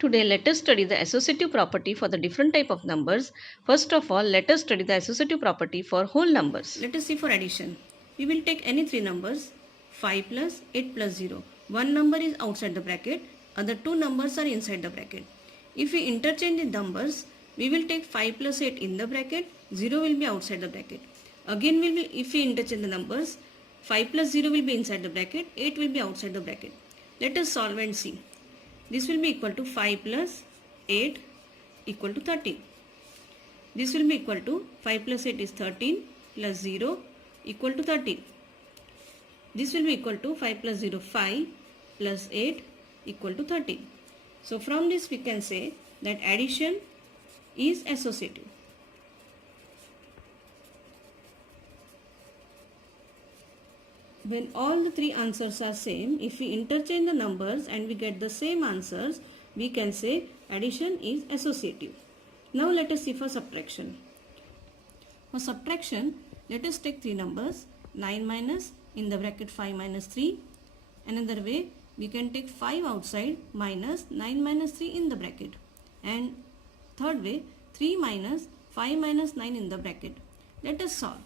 Today let us study the associative property for the different type of numbers. First of all, let us study the associative property for whole numbers. Let us see for addition. We will take any three numbers 5 plus 8 plus 0. One number is outside the bracket, other two numbers are inside the bracket. If we interchange the numbers, we will take 5 plus 8 in the bracket, 0 will be outside the bracket. Again if we interchange the numbers, 5 plus 0 will be inside the bracket, 8 will be outside the bracket. Let us solve and see. This will be equal to 5 plus 8 equal to 13. This will be equal to 5 plus 8 is 13 plus 0 equal to 13. This will be equal to 5 plus 0 5 plus 8 equal to 13. So from this we can say that addition is associative. When all the three answers are same, if we interchange the numbers and we get the same answers, we can say addition is associative. Now let us see for subtraction. For subtraction, let us take three numbers 9 minus in the bracket 5 minus 3. Another way, we can take 5 outside minus 9 minus 3 in the bracket. And third way, 3 minus 5 minus 9 in the bracket. Let us solve.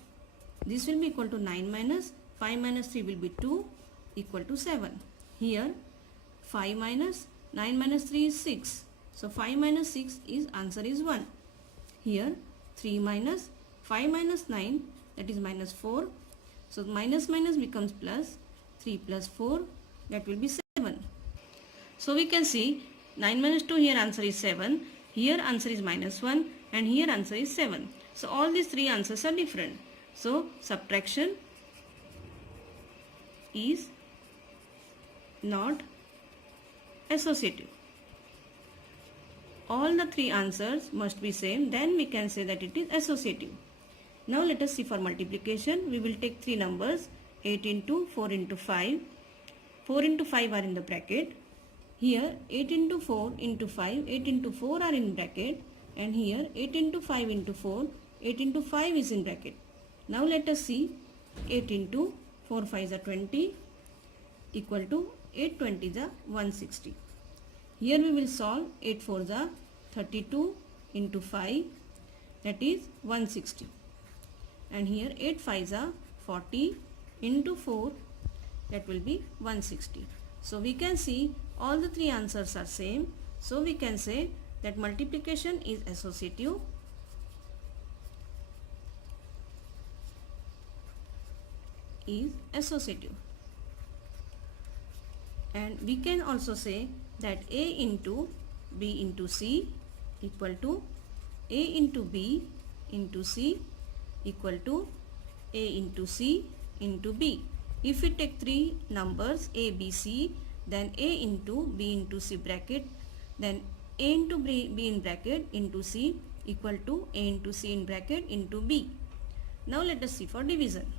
This will be equal to 9 minus 5 minus 3 will be 2 equal to 7. Here 5 minus 9 minus 3 is 6. So 5 minus 6 is answer is 1. Here 3 minus 5 minus 9, that is minus 4. So minus minus becomes plus. 3 plus 4, that will be 7. So we can see 9 minus 2, here answer is 7. Here answer is minus 1 and here answer is 7. So all these three answers are different. So subtraction is not associative. All the three answers must be same, then we can say that it is associative. Now let us see for multiplication. We will take three numbers 8 into 4 into 5. 4 into 5 are in the bracket. Here 8 into 4 into 5, 8 into 4 are in bracket, and here 8 into 5 into 4, 8 into 5 is in bracket. Now let us see 8 into 4 5s are 20 equal to 8 20s are 160. Here we will solve 8 4s are 32 into 5, that is 160. And here 8 5s are 40 into 4, that will be 160. So we can see all the three answers are same. So we can say that multiplication is associative. And we can also say that A into B into C equal to A into B into C equal to A into C into B. If we take three numbers A, B, C, then A into B into C bracket, then A into B in bracket into C equal to A into C in bracket into B. Now let us see for division.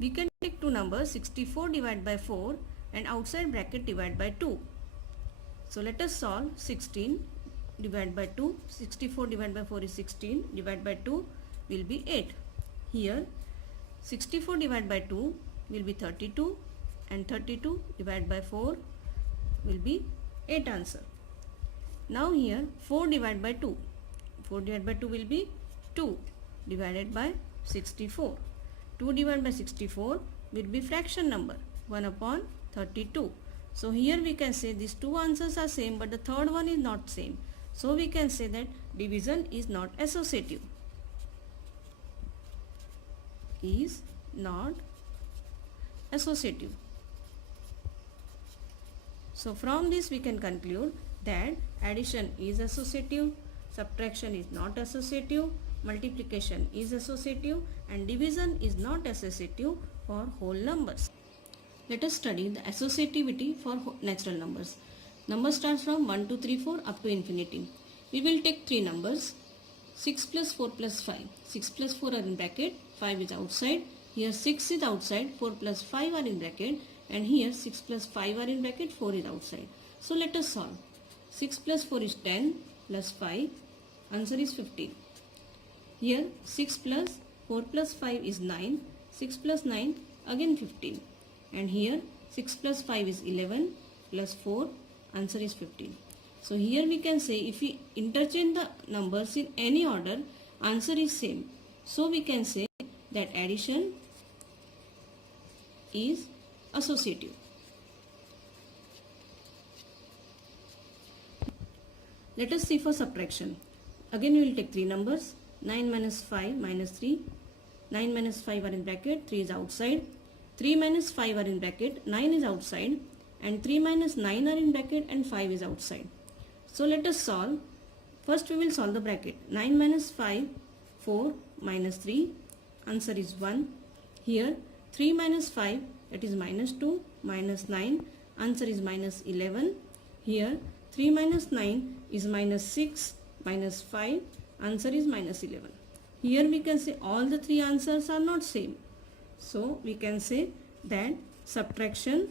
We can take two numbers 64 divided by 4 and outside bracket divide by 2. So let us solve 16 divided by 2. 64 divided by 4 is 16. Divided by 2 will be 8. Here 64 divided by 2 will be 32 and 32 divided by 4 will be 8 answer. Now here 4 divided by 2. 4 divided by 2 will be 2 divided by 64. 2 divided by 64 will be fraction number 1 upon 32. So here we can say these two answers are same, but the third one is not same. So we can say that division is not associative. Is not associative. So from this we can conclude that addition is associative, subtraction is not associative, multiplication is associative, and division is not associative for whole numbers. Let us study the associativity for natural numbers. Number starts from 1, 2, 3, 4 up to infinity. We will take three numbers 6 plus 4 plus 5. 6 plus 4 are in bracket, 5 is outside. Here 6 is outside, 4 plus 5 are in bracket, and here 6 plus 5 are in bracket, 4 is outside. So let us solve. 6 plus 4 is 10 plus 5, answer is 15. Here 6 plus 4 plus 5 is 9, 6 plus 9 again 15. And here 6 plus 5 is 11 plus 4, answer is 15. So here we can say if we interchange the numbers in any order, answer is same. So we can say that addition is associative. Let us see for subtraction. Again we will take three numbers. 9 minus 5 minus 3. 9 minus 5 are in bracket, 3 is outside. 3 minus 5 are in bracket, 9 is outside. And 3 minus 9 are in bracket and 5 is outside. So let us solve. First we will solve the bracket. 9 minus 5, 4 minus 3. Answer is 1. Here 3 minus 5, that is minus 2 minus 9. Answer is minus 11. Here 3 minus 9 is minus 6 minus 5. Answer is minus 11. Here we can say all the three answers are not same. So we can say that subtraction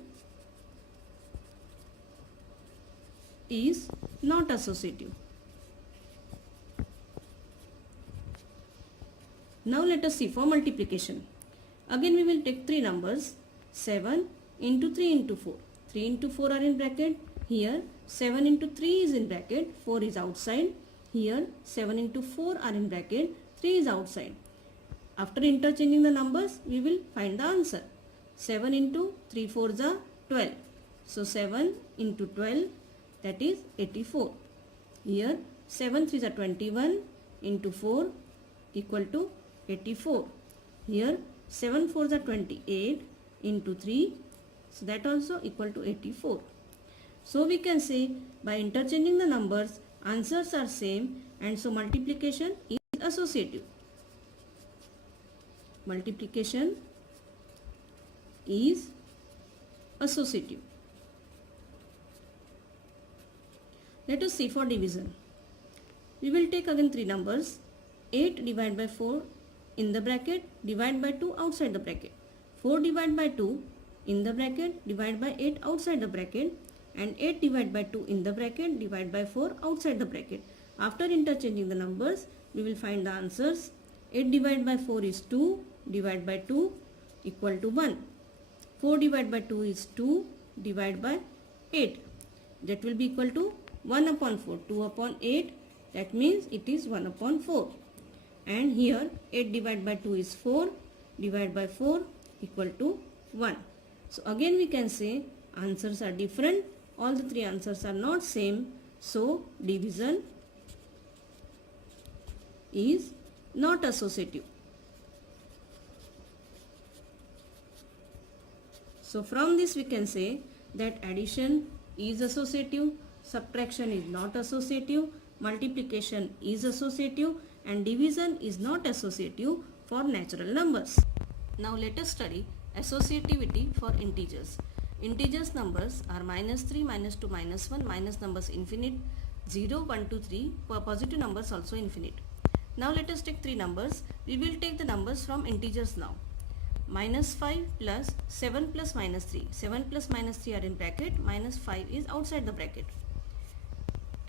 is not associative. Now let us see for multiplication. Again we will take three numbers. 7 into 3 into 4. 3 into 4 are in bracket. Here 7 into 3 is in bracket. 4 is outside. Here 7 into 4 are in bracket. 3 is outside. After interchanging the numbers, we will find the answer. 7 into 3 4s are 12. So 7 into 12, that is 84. Here 7 3s are 21 into 4 equal to 84. Here 7 4s are 28 into 3. So that also equal to 84. So we can say by interchanging the numbers, answers are same, and so multiplication is associative. Multiplication is associative. Let us see for division. We will take again three numbers. 8 divided by 4 in the bracket, divide by 2 outside the bracket. 4 divided by 2 in the bracket, divide by 8 outside the bracket. And 8 divided by 2 in the bracket, divide by 4 outside the bracket. After interchanging the numbers, we will find the answers. 8 divided by 4 is 2, divided by 2 equal to 1. 4 divided by 2 is 2, divided by 8. That will be equal to 1 upon 4. 2 upon 8, that means it is 1 upon 4. And here 8 divided by 2 is 4, divided by 4 equal to 1. So again we can say answers are different. All the three answers are not same. So division is not associative. So from this we can say that addition is associative, subtraction is not associative, multiplication is associative, and division is not associative for natural numbers. Now let us study associativity for integers. Integers numbers are minus 3, minus 2, minus 1, minus numbers infinite, 0, 1, 2, 3, positive numbers also infinite. Now let us take three numbers. We will take the numbers from integers now. Minus 5 plus 7 plus minus 3. 7 plus minus 3 are in bracket, minus 5 is outside the bracket.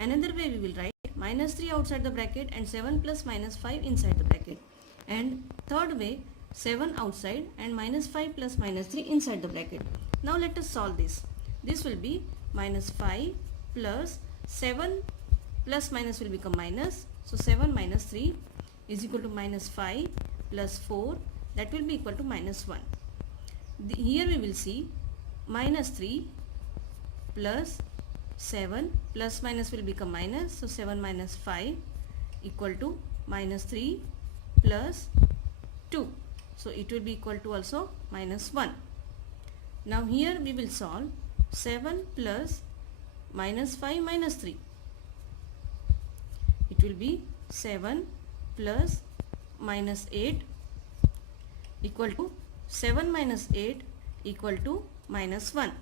Another way we will write minus 3 outside the bracket and 7 plus minus 5 inside the bracket. And third way, 7 outside and minus 5 plus minus 3 inside the bracket. Now let us solve this. This will be minus 5 plus 7 plus minus will become minus. So 7 minus 3 is equal to minus 5 plus 4, that will be equal to minus 1. Here we will see minus 3 plus 7 plus minus will become minus. So 7 minus 5 equal to minus 3 plus 2. So it will be equal to also minus 1. Now here we will solve 7 plus minus 5 minus 3. It will be 7 plus minus 8 equal to 7 minus 8 equal to minus 1.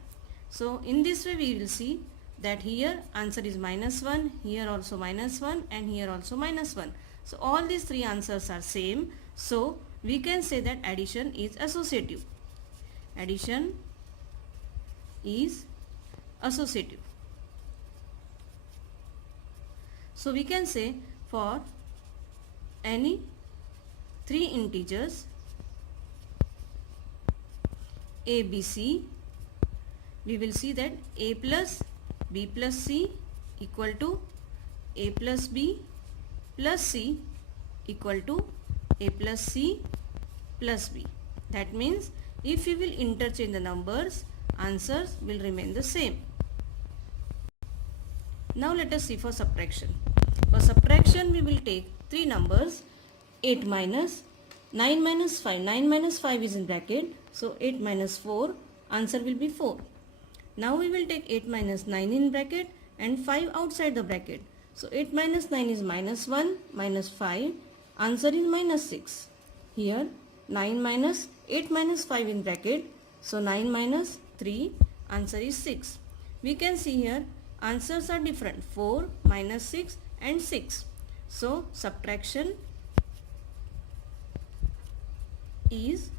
So in this way we will see that here answer is minus 1, here also minus 1, and here also minus 1. So all these three answers are same. So we can say that addition is associative. Addition is associative. So we can say for any three integers A, B, C, we will see that A plus b plus c equal to a plus b plus c equal to a plus c plus b. That means if we will interchange the numbers, answers will remain the same. Now let us see for subtraction. For subtraction we will take three numbers, 8 minus 9 minus 5. 9 minus 5 is in bracket, so 8 minus 4, answer will be 4. Now we will take 8 minus 9 in bracket and 5 outside the bracket. So 8 minus 9 is minus 1 minus 5, answer is minus 6. Here 9 minus 8 minus 5 in bracket, so 9 minus 3, answer is 6. We can see here answers are different, 4, minus 6 and 6. So subtraction is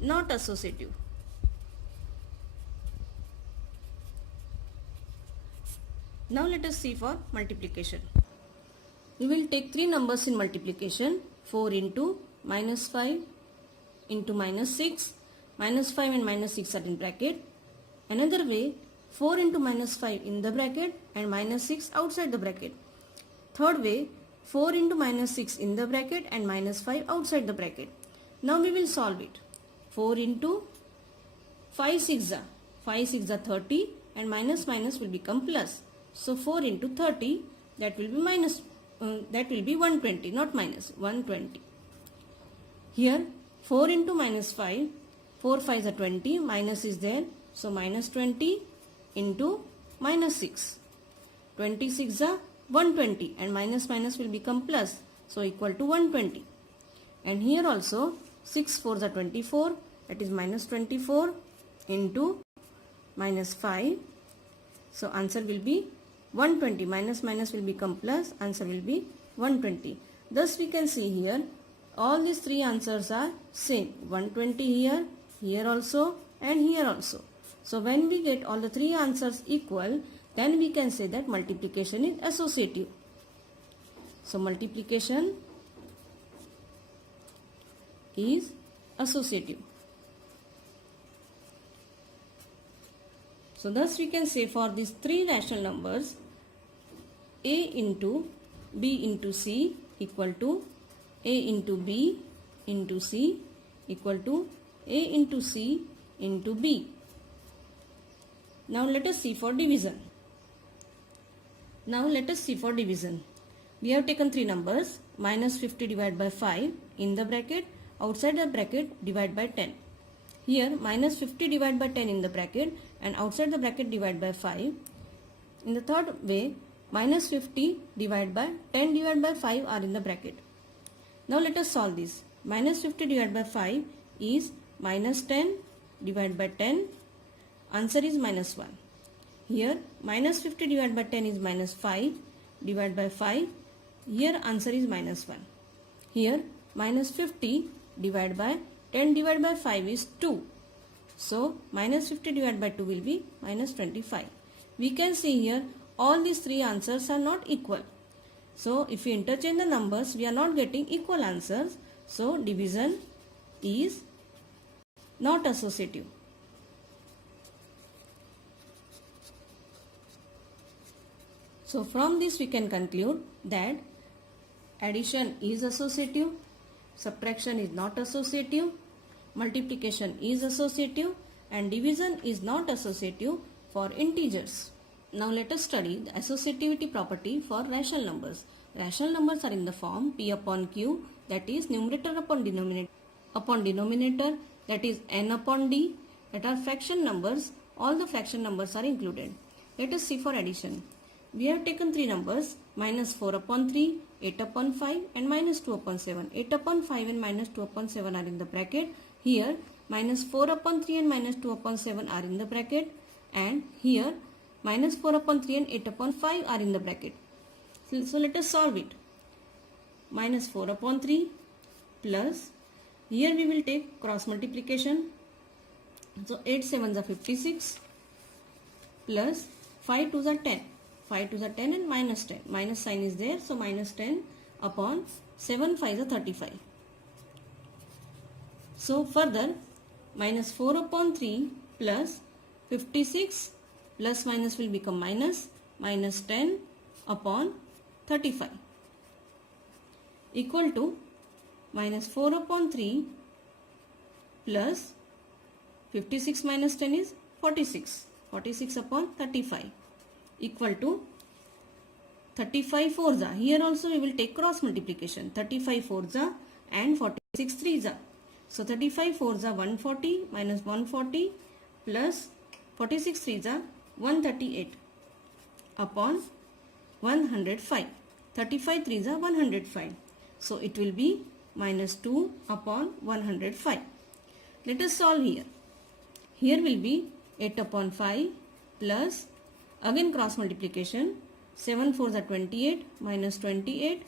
not associative. Now let us see for multiplication. We will take three numbers in multiplication, 4 into minus 5 into minus 6. Minus 5 and minus 6 are in bracket. Another way, 4 into minus 5 in the bracket and minus 6 outside the bracket. Third way, 4 into minus 6 in the bracket and minus 5 outside the bracket. Now we will solve it. 4 into 5 6 are 30 and minus minus will become plus. So 4 into 30, that will be 120, not minus, 120. Here 4 into minus 5, 4 5s are 20, minus is there, so minus 20 into minus 6. 26 are 120 and minus minus will become plus, so equal to 120. And here also 6 4s are 24, that is minus 24 into minus 5. So answer will be 120. Minus minus will become plus, answer will be 120. Thus we can see here all these three answers are same. 120 here, here also and here also. So when we get all the three answers equal, then we can say that multiplication is associative. So multiplication is associative. So thus we can say for these three rational numbers, a into b into c equal to a into b into c equal to a into c into b. Now let us see for division. We have taken three numbers, minus 50 divided by 5 in the bracket, outside the bracket divide by 10. Here minus 50 divided by 10 in the bracket and outside the bracket divide by 5. In the third way, minus 50 divided by 10 divided by 5 are in the bracket. Now let us solve this. Minus 50 divided by 5 is minus 10 divided by 10. Answer is minus 1. Here minus 50 divided by 10 is minus 5 divided by 5. Here answer is minus 1. Here minus 50 divided by 10 divided by 5 is 2. So minus 50 divided by 2 will be minus 25. We can see here all these three answers are not equal. So if we interchange the numbers, we are not getting equal answers. So division is not associative. So from this we can conclude that addition is associative, subtraction is not associative, multiplication is associative, and division is not associative for integers. Now let us study the associativity property for rational numbers. Rational numbers are in the form P upon Q, that is numerator upon denominator, that is N upon D, that are fraction numbers. All the fraction numbers are included. Let us see for addition. We have taken three numbers, minus 4 upon 3, 8 upon 5 and minus 2 upon 7. 8 upon 5 and minus 2 upon 7 are in the bracket. Here minus 4 upon 3 and minus 2 upon 7 are in the bracket, and here minus 4 upon 3 and 8 upon 5 are in the bracket. So let us solve it. Minus 4 upon 3 plus, here we will take cross multiplication. So 8 7s are 56 plus 5 2s are 10. 5 2s are 10 and minus 10. Minus sign is there, so minus 10 upon 7 5s are 35. So further, minus 4 upon 3 plus 56 plus minus will become minus, minus 10 upon 35 equal to minus 4 upon 3 plus 56 minus 10 is 46. 46 upon 35 equal to 35 fours are. Here also we will take cross multiplication. 35 fours are and 46 threes are. So 35 fours are 140 minus 140 plus 46 threes are 138 upon 105. 35 threes are 105. So it will be minus 2 upon 105. Let us solve here. Here will be 8 upon 5 plus again cross multiplication. 7 4s are 28 minus 28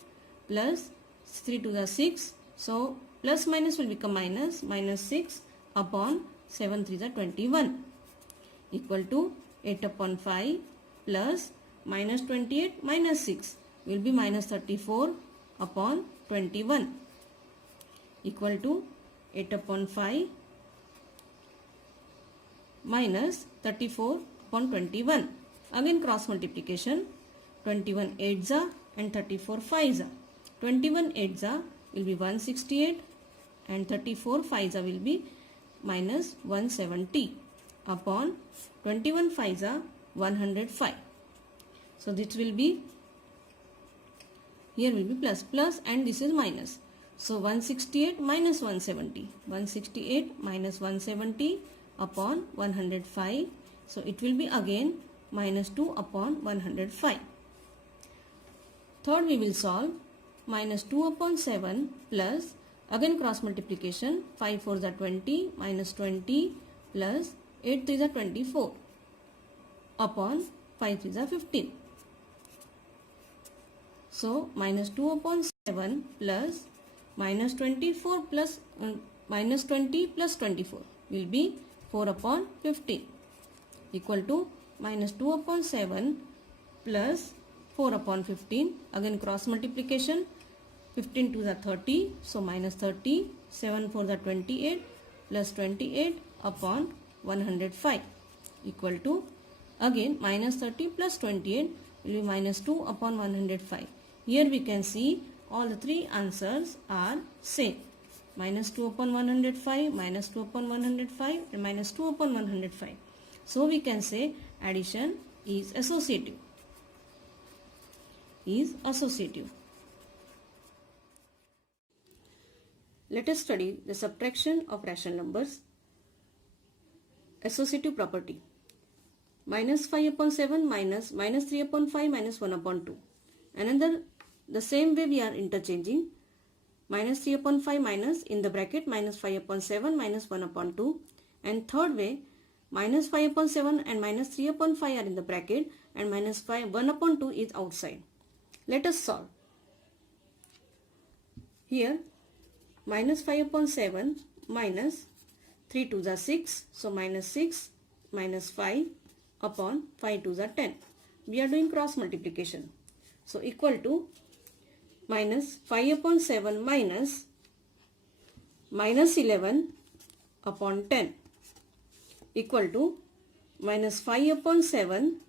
plus 3 2s are 6. So plus minus will become minus, minus 6 upon 7 3s are 21 equal to 8 upon 5 plus minus 28 minus 6 will be minus 34 upon 21 equal to 8 upon 5 minus 34 upon 21. Again cross multiplication. 21 8s are and 34 5s are. 21 8s are will be 168 and 34 5s are will be minus 170 upon 21 5s are 105. So this will be, here will be plus and this is minus. So 168 minus 170. 168 minus 170 upon 105. So it will be again minus 2 upon 105. Third we will solve. Minus 2 upon 7 plus again cross multiplication. 5 4s are 20 minus 20 plus 8 3s are 24 upon 5 3s are 15. So minus 2 upon 7 plus minus 24 plus minus 20 plus 24 will be 4 upon 15 equal to minus 2 upon 7 plus 4 upon 15. Again cross multiplication. 15 2s are 30. So minus 30. 7 4s are 28 plus 28 upon 105 equal to again minus 30 plus 28 will be minus 2 upon 105. Here we can see all the three answers are same. Minus 2 upon 105, minus 2 upon 105 and minus 2 upon 105. So we can say addition is associative. Let us study the subtraction of rational numbers. Associative property. Minus 5 upon 7 minus 3 upon 5 minus 1 upon 2. Another, the same way we are interchanging. Minus 3 upon 5 minus in the bracket minus 5 upon 7 minus 1 upon 2. And third way, minus 5 upon 7 and minus 3 upon 5 are in the bracket and minus 1 upon 2 is outside. Let us solve. Here minus 5 upon 7 minus 3 2s are 6. So minus 6 minus 5 upon 5 2s are 10. We are doing cross multiplication. So equal to minus 5 upon 7 minus 11 upon 10 equal to minus 5 upon 7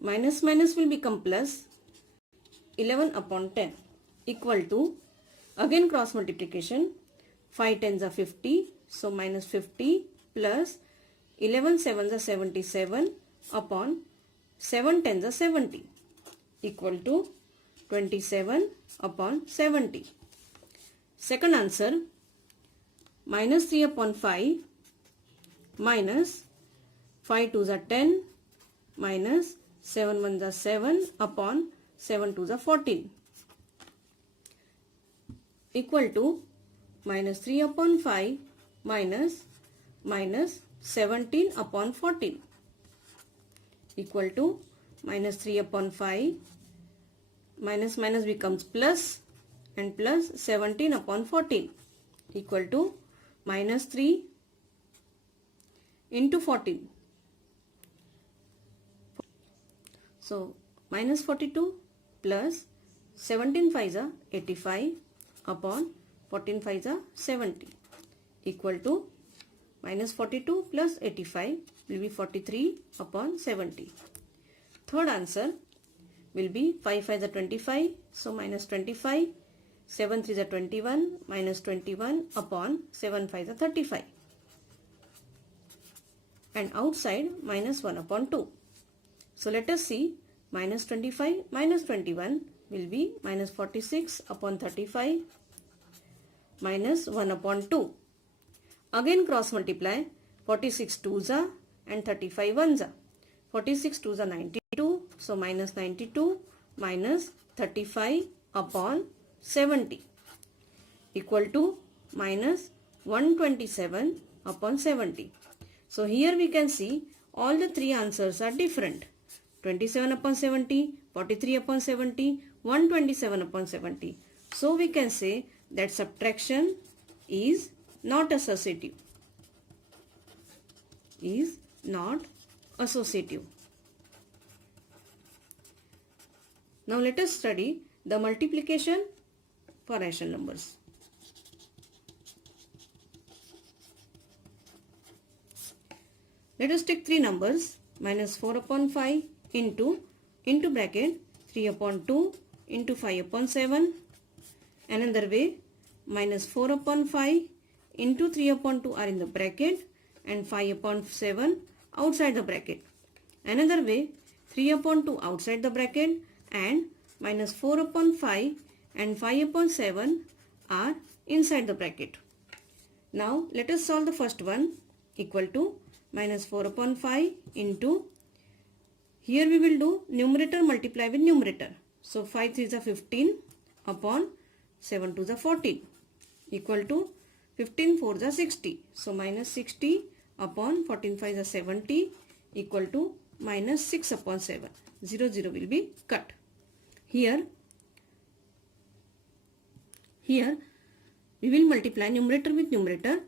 minus will become plus 11 upon 10 equal to again cross multiplication. 5 10s are 50. So minus 50 plus 11 7s are 77 upon 7 10s are 70 equal to 27 upon 70. Second answer, minus 3 upon 5 minus 5 2s are 10 minus 7 1s are 7 upon 7 2s are 14 equal to minus 3 upon 5 minus 17 upon 14 equal to minus 3 upon 5 minus becomes plus and plus 17 upon 14 equal to minus 3 into 14. So minus 42 plus 17 5s are 85 upon 14 5s are 70 equal to minus 42 plus 85 will be 43 upon 70. Third answer will be 5 5 is 25, so minus 25. 7 3 is 21, minus 21 upon 7 5 is 35. And outside minus 1 upon 2. So let us see, minus 25 minus 21 will be minus 46 upon 35 minus 1 upon 2. Again cross multiply, 46 2s are and 35 1s are. 46 2s are 92, so minus 92 minus 35 upon 70 equal to minus 127 upon 70. So here we can see all the three answers are different. 27 upon 70, 43 upon 70, 127 upon 70. So we can say that subtraction is not associative. Is not associative. Now let us study the multiplication for rational numbers. Let us take three numbers, minus 4 upon 5 into bracket 3 upon 2 into 5 upon 7. Another way, minus 4 upon 5 into 3 upon 2 are in the bracket and 5 upon 7 outside the bracket. Another way, 3 upon 2 outside the bracket and minus 4 upon 5 and 5 upon 7 are inside the bracket. Now let us solve the first one, equal to minus 4 upon 5 into, here we will do numerator multiply with numerator. So 5 3 is a 15 upon 7 2 is a 14 equal to 15 4 is a 60. So minus 60 upon 14 5 is a 70 equal to minus 6 upon 7. 0 0 will be cut. Here we will multiply numerator with numerator.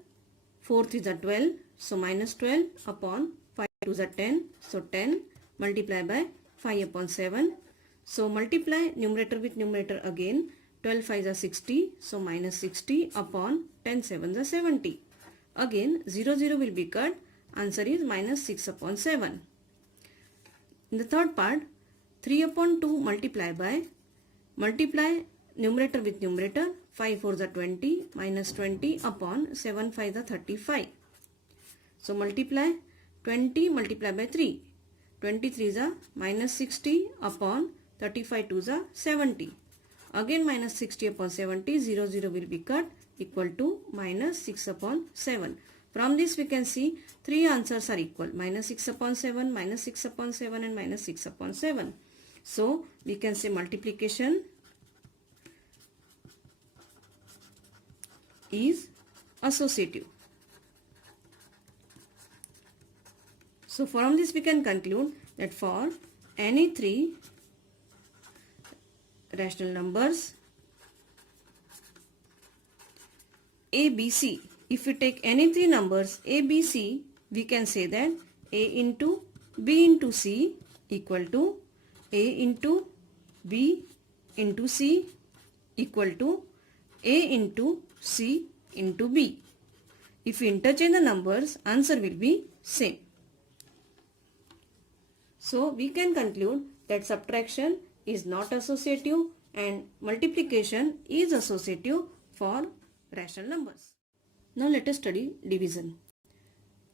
4 3 is a 12. So minus 12 upon 5 2 is a 10. So 10 multiply by 5 upon 7. So multiply numerator with numerator again. 12 5 is a 60. So minus 60 upon 10 7 is a 70. Again 0 0 will be cut. Answer is minus 6 upon 7. In the third part, 3 upon 2 multiply numerator with numerator. 5 4 is a 20 minus 20 upon 7 5 is a 35. So multiply 20 multiply by 3. 23 is a minus 60 upon 35 2 is a 70. Again minus 60 upon 70, 0 0 will be cut, equal to minus 6 upon 7. From this we can see three answers are equal, minus 6 upon 7, minus 6 upon 7 and minus 6 upon 7. So we can say multiplication is associative. So from this we can conclude that for any three rational numbers A, B, C, if we take any three numbers A, B, C, we can say that A into B into C equal to A into B into C equal to A into C into B. If we interchange the numbers, answer will be same. So we can conclude that subtraction is not associative and multiplication is associative for rational numbers. Now let us study division.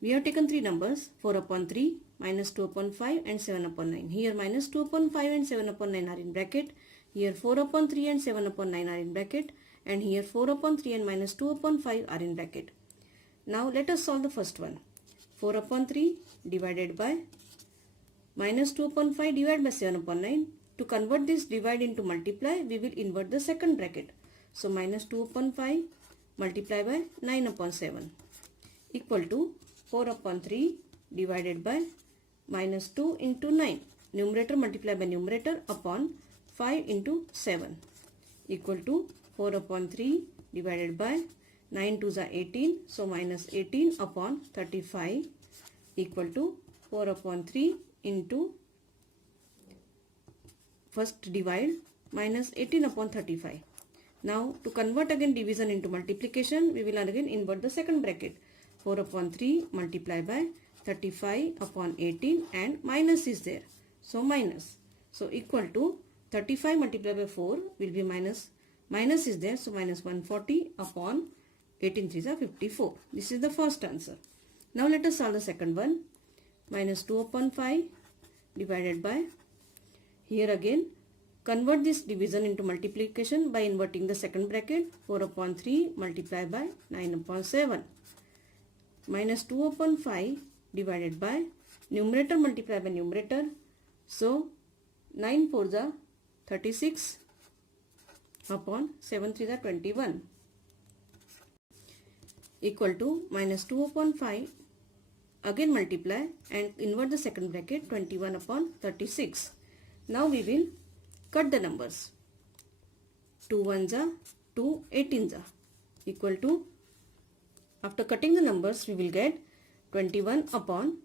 We have taken three numbers, 4 upon 3, minus 2 upon 5 and 7 upon 9. Here minus 2 upon 5 and 7 upon 9 are in bracket. Here 4 upon 3 and 7 upon 9 are in bracket. And here 4 upon 3 and minus 2 upon 5 are in bracket. Now let us solve the first one. 4 upon 3 divided by minus 2 upon 5 divided by 7 upon 9. To convert this divide into multiply, we will invert the second bracket. So minus 2 upon 5 multiply by 9 upon 7 equal to 4 upon 3 divided by minus 2 into 9. Numerator multiply by numerator upon 5 into 7 equal to 4 upon 3 divided by 9 2s are 18. So minus 18 upon 35 equal to 4 upon 3 into first divide minus 18 upon 35. Now to convert again division into multiplication, we will again invert the second bracket. 4 upon 3 multiply by 35 upon 18 and minus is there. So minus. So equal to 35 multiplied by 4 will be minus. Minus is there. So minus 140 upon 18 3s are 54. This is the first answer. Now let us solve the second one. Minus 2 upon 5 divided by. Here again convert this division into multiplication by inverting the second bracket. 4 upon 3 multiplied by 9 upon 7. Minus 2 upon 5 divided by numerator multiplied by numerator. So 9 4s are 36 upon 7 3s are 21 equal to minus 2 upon 5. Again multiply and invert the second bracket, 21 upon 36. Now we will cut the numbers. 2 1s are 2 18s are equal to, after cutting the numbers we will get 21 upon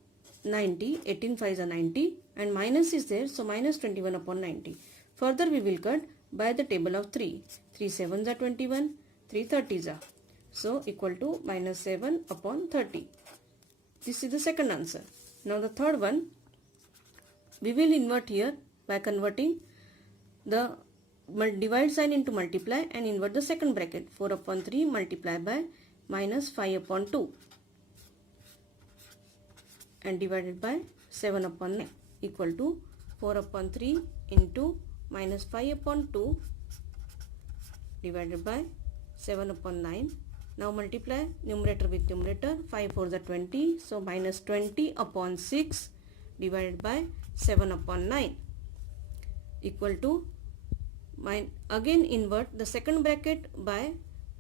90, 18 5s are 90 and minus is there, so minus 21 upon 90. Further we will cut by the table of 3. 3 7s are 21, 3 30s are. So equal to minus 7 upon 30. This is the second answer. Now the third one, we will invert here by converting the divide sign into multiply and invert the second bracket. 4 upon 3 multiplied by minus 5 upon 2 and divided by 7 upon 9 equal to 4 upon 3 into minus 5 upon 2 divided by 7 upon 9. Now multiply numerator with numerator. 5 4s are 20. So minus 20 upon 6 divided by 7 upon 9 equal to, again invert the second bracket by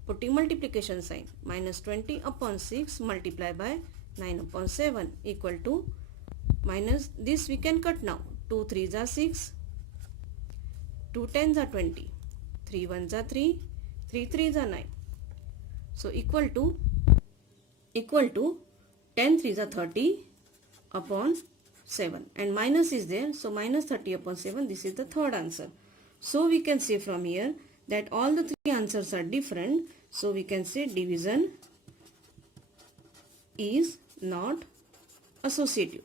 putting multiplication sign. Minus 20 upon 6 multiplied by 9 upon 7 equal to minus, this we can cut now. 2 3s are 6, 2 10s are 20, 3 1s are 3, 3 3s are 9. So equal to 10 3s are 30 upon 7 and minus is there, so minus 30 upon 7. This is the third answer. So we can say from here that all the three answers are different. So we can say division is not associative.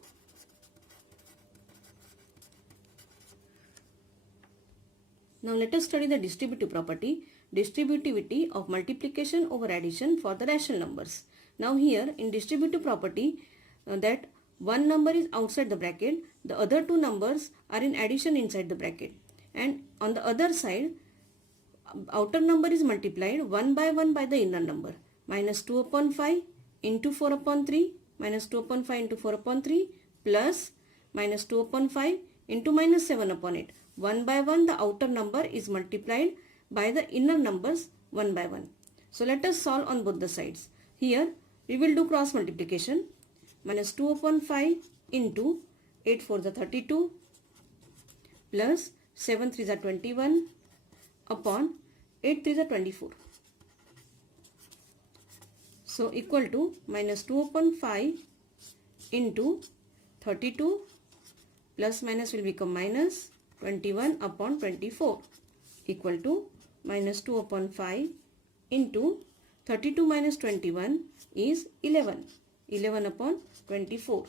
Now let us study the distributive property, distributivity of multiplication over addition for the rational numbers. Now here in distributive property that one number is outside the bracket, the other two numbers are in addition inside the bracket, and on the other side outer number is multiplied one by the inner number. Minus 2 upon 5 into 4 upon 3, minus 2 upon 5 into 4 upon 3 plus minus 2 upon 5 into minus 7 upon 8. One by one the outer number is multiplied by the inner numbers one by one. So let us solve on both the sides. Here we will do cross multiplication. Minus 2 upon 5 into 8 4s are 32 plus 7 3s are 21 upon 8 3s are 24. So equal to minus 2 upon 5 into 32 plus minus will become minus 21 upon 24 equal to minus 2 upon 5 into 32 minus 21 is 11. 11 upon 24.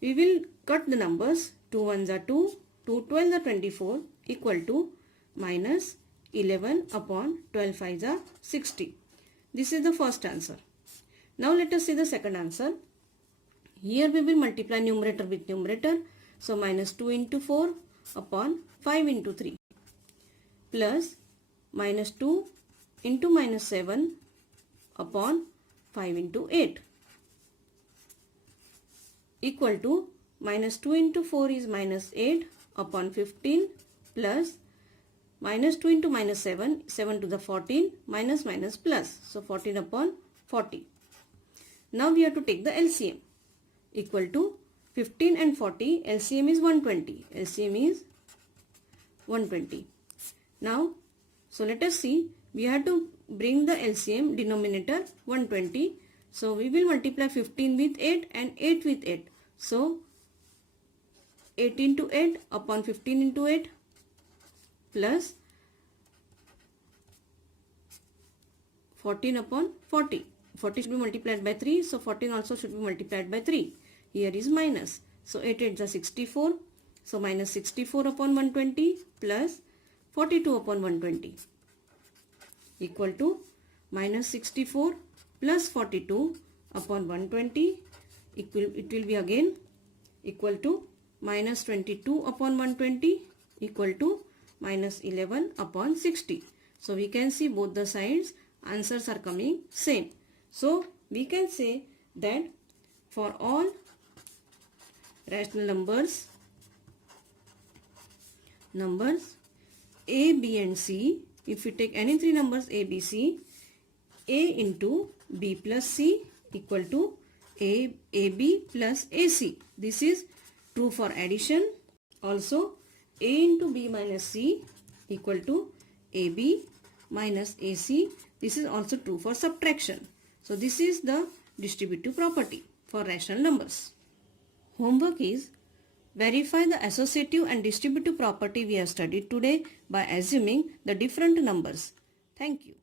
We will cut the numbers. 2 1s are 2, 2 12s are 24 equal to minus 11 upon 12 5s are 60. This is the first answer. Now let us see the second answer. Here we will multiply numerator with numerator. So minus 2 into 4 upon 5 into 3 plus minus 2 into minus 7 upon 5 into 8 equal to minus 2 into 4 is minus 8 upon 15 plus minus 2 into minus 7, 7 to the 14 minus minus plus. So 14 upon 40. Now we have to take the LCM equal to 15 and 40. LCM is 120. LCM is 120. Now, so let us see. We have to bring the LCM denominator 120. So we will multiply 15 with 8 and 8 with 8. So 8 into 8 upon 15 into 8 plus 14 upon 40. 40 should be multiplied by 3. So 14 also should be multiplied by 3. here is minus. So 8 8 is 64. So minus 64 upon 120 plus 42 upon 120 equal to minus 64 plus 42 upon 120 it will be again equal to minus 22 upon 120 equal to minus 11 upon 60. So we can see both the sides answers are coming same. So we can say that for all rational numbers A, B and C, if we take any three numbers A, B, C, A into B plus C equal to AB plus AC. This is true for addition. Also A into B minus C equal to AB minus AC. This is also true for subtraction. So this is the distributive property for rational numbers. Homework is verify the associative and distributive property we have studied today by assuming the different numbers. Thank you.